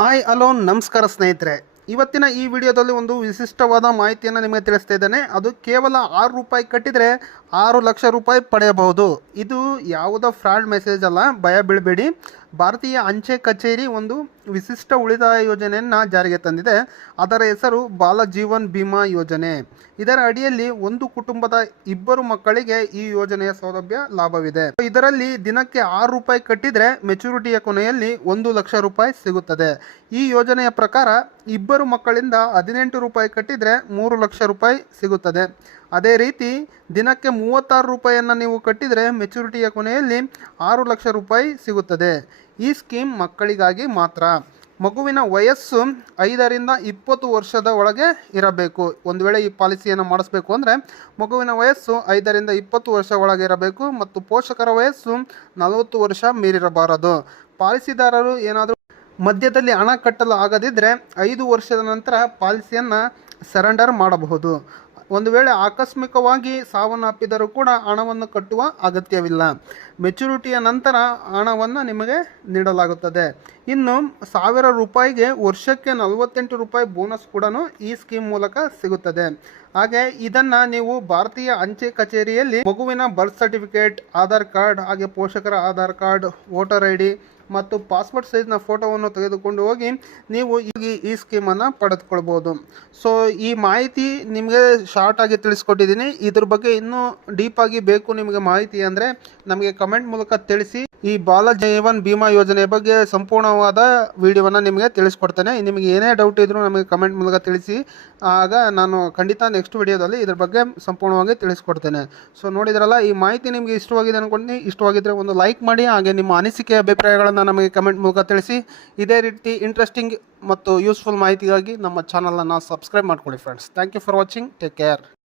Hi alone ನಮಸ್ಕಾರ ಸ್ನೇಹಿತರೆ. ಇವತ್ತಿನ ಈ ವಿಡಿಯೋದಲ್ಲಿ ಒಂದು ವಿಶಿಷ್ಟವಾದ ಮಾಹಿತಿಯನ್ನು ನಿಮಗೆ ತಿಳಿಸ್ತಾ ಇದ್ದೇನೆ. ಅದು ಕೇವಲ ಆರು ರೂಪಾಯಿ ಕಟ್ಟಿದರೆ ಆರು ಲಕ್ಷ ರೂಪಾಯಿ ಪಡೆಯಬಹುದು. ಇದು ಯಾವುದೋ ಫ್ರಾಡ್ ಮೆಸೇಜ್ ಅಲ್ಲ, ಭಯ ಬೀಳಬೇಡಿ. ಭಾರತೀಯ ಅಂಚೆ ಕಚೇರಿ ಒಂದು ವಿಶಿಷ್ಟ ಉಳಿತಾಯ ಯೋಜನೆಯನ್ನು ಜಾರಿಗೆ ತಂದಿದೆ. ಅದರ ಹೆಸರು ಬಾಲ ಜೀವನ್ ಬಿಮಾ ಯೋಜನೆ. ಇದರ ಅಡಿಯಲ್ಲಿ ಒಂದು ಕುಟುಂಬದ ಇಬ್ಬರು ಮಕ್ಕಳಿಗೆ ಈ ಯೋಜನೆಯ ಸೌಲಭ್ಯ ಲಾಭವಿದೆ. ಇದರಲ್ಲಿ ದಿನಕ್ಕೆ ಆರು ರೂಪಾಯಿ ಕಟ್ಟಿದರೆ ಮೆಚುರಿಟಿಯ ಕೊನೆಯಲ್ಲಿ ಒಂದು ಲಕ್ಷ ರೂಪಾಯಿ ಸಿಗುತ್ತದೆ. ಈ ಯೋಜನೆಯ ಪ್ರಕಾರ ಇಬ್ಬರು ಮಕ್ಕಳಿಂದ ಹದಿನೆಂಟು ರೂಪಾಯಿ ಕಟ್ಟಿದರೆ ಮೂರು ಲಕ್ಷ ರೂಪಾಯಿ ಸಿಗುತ್ತದೆ. ಅದೇ ರೀತಿ ದಿನಕ್ಕೆ ಮೂವತ್ತಾರು ರೂಪಾಯಿಯನ್ನು ನೀವು ಕಟ್ಟಿದರೆ ಮೆಚುರಿಟಿಯ ಕೊನೆಯಲ್ಲಿ ಆರು ಲಕ್ಷ ರೂಪಾಯಿ ಸಿಗುತ್ತದೆ. ಈ ಸ್ಕೀಮ್ ಮಕ್ಕಳಿಗಾಗಿ ಮಾತ್ರ. ಮಗುವಿನ ವಯಸ್ಸು ಐದರಿಂದ ಇಪ್ಪತ್ತು ವರ್ಷದ ಒಳಗೆ ಇರಬೇಕು. ಒಂದು ವೇಳೆ ಈ ಪಾಲಿಸಿಯನ್ನು ಮಾಡಿಸ್ಬೇಕು ಅಂದರೆ ಮಗುವಿನ ವಯಸ್ಸು ಐದರಿಂದ ಇಪ್ಪತ್ತು ವರ್ಷ ಒಳಗೆ ಇರಬೇಕು ಮತ್ತು ಪೋಷಕರ ವಯಸ್ಸು ನಲವತ್ತು ವರ್ಷ ಮೀರಿರಬಾರದು. ಪಾಲಿಸಿದಾರರು ಏನಾದರೂ ಮಧ್ಯದಲ್ಲಿ ಹಣ ಕಟ್ಟಲು ಆಗದಿದ್ದರೆ ಐದು ವರ್ಷದ ನಂತರ ಪಾಲಿಸಿಯನ್ನು ಸರೆಂಡರ್ ಮಾಡಬಹುದು. ಒಂದು ವೇಳೆ ಆಕಸ್ಮಿಕವಾಗಿ ಸಾವನ್ನಪ್ಪಿದರೂ ಕೂಡ ಹಣವನ್ನು ಕಟ್ಟುವ ಅಗತ್ಯವಿಲ್ಲ. ಮೆಚುರಿಟಿಯ ನಂತರ ಹಣವನ್ನು ನಿಮಗೆ ನೀಡಲಾಗುತ್ತದೆ. ಇನ್ನು ಸಾವಿರ ರೂಪಾಯಿಗೆ ವರ್ಷಕ್ಕೆ ನಲವತ್ತೆಂಟು ರೂಪಾಯಿ ಬೋನಸ್ ಕೂಡ ಈ ಸ್ಕೀಮ್ ಮೂಲಕ ಸಿಗುತ್ತದೆ. ಹಾಗೆ ಇದನ್ನು ನೀವು ಭಾರತೀಯ ಅಂಚೆ ಕಚೇರಿಯಲ್ಲಿ ಮಗುವಿನ ಬರ್ತ್ ಸರ್ಟಿಫಿಕೇಟ್ ಆಧಾರ್ ಕಾರ್ಡ್ ಹಾಗೆ ಪೋಷಕರ Aadhaar card voter I D ಮತ್ತು ಪಾಸ್ಪೋರ್ಟ್ ಸೈಜ್ನ ಫೋಟೋವನ್ನು ತೆಗೆದುಕೊಂಡು ಹೋಗಿ ನೀವು ಈ ಈ ಸ್ಕೀಮನ್ನು ಪಡೆದುಕೊಳ್ಬೋದು ಸೊ ಈ ಮಾಹಿತಿ ನಿಮಗೆ ಶಾರ್ಟ್ ಆಗಿ ತಿಳಿಸ್ಕೊಟ್ಟಿದ್ದೀನಿ. ಇದ್ರ ಬಗ್ಗೆ ಇನ್ನೂ ಡೀಪಾಗಿ ಬೇಕು ನಿಮಗೆ ಮಾಹಿತಿ ಅಂದರೆ ನಮಗೆ ಕಮೆಂಟ್ ಮೂಲಕ ತಿಳಿಸಿ. ಈ ಬಾಲ ಜೀವನ್ ಭೀಮಾ ಯೋಜನೆ ಬಗ್ಗೆ ಸಂಪೂರ್ಣವಾದ ವಿಡಿಯೋವನ್ನು ನಿಮಗೆ ತಿಳಿಸ್ಕೊಡ್ತೇನೆ. ನಿಮಗೆ ಏನೇ ಡೌಟ್ ಇದ್ದರೂ ನಮಗೆ ಕಮೆಂಟ್ ಮೂಲಕ ತಿಳಿಸಿ. ಆಗ ನಾನು ಖಂಡಿತ ನೆಕ್ಸ್ಟ್ ವಿಡಿಯೋದಲ್ಲಿ ಇದ್ರ ಬಗ್ಗೆ ಸಂಪೂರ್ಣವಾಗಿ ತಿಳಿಸ್ಕೊಡ್ತೇನೆ. ಸೊ ನೋಡಿದ್ರಲ್ಲ, ಈ ಮಾಹಿತಿ ನಿಮಗೆ ಇಷ್ಟವಾಗಿದೆ ಅಂದ್ಕೊಂಡು ಇಷ್ಟವಾಗಿದ್ದರೆ ಒಂದು ಲೈಕ್ ಮಾಡಿ, ಹಾಗೆ ನಿಮ್ಮ ಅನಿಸಿಕೆ, ಅಭಿಪ್ರಾಯಗಳನ್ನು ನಮಗೆ ಕಮೆಂಟ್ ಮೂಲಕ ತಿಳಿಸಿ. ಇದೇ ರೀತಿ ಇಂಟ್ರೆಸ್ಟಿಂಗ್ ಮತ್ತು ಯೂಸ್ಫುಲ್ ಮಾಹಿತಿಗಾಗಿ ನಮ್ಮ ಚಾನಲನ್ನು ಸಬ್ಸ್ಕ್ರೈಬ್ ಮಾಡ್ಕೊಳ್ಳಿ friends thank you for watching take care